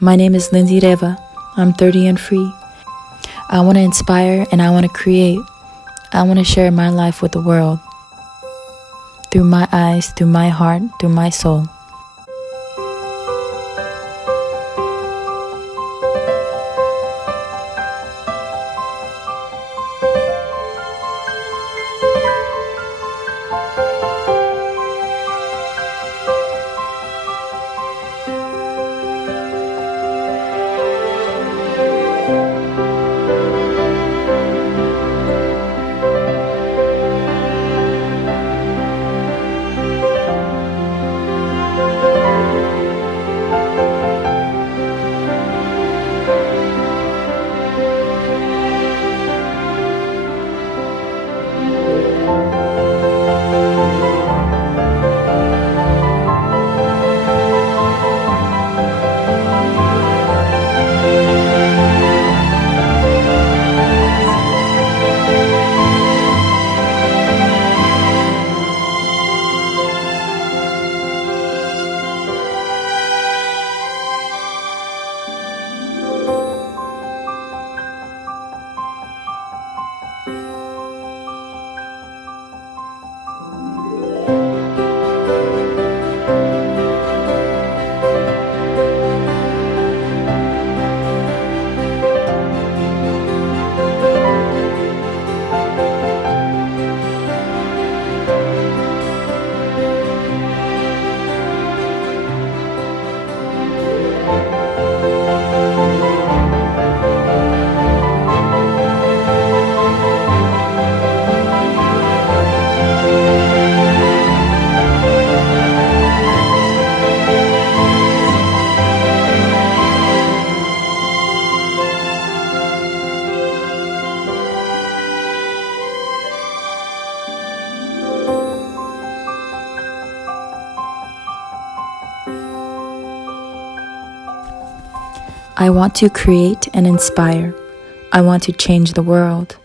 My name is Lindsay Reva. I'm 30 and free. I want to inspire and I want to create. I want to share my life with the world. Through my eyes, through my heart, through my soul. I want to create and inspire. I want to change the world.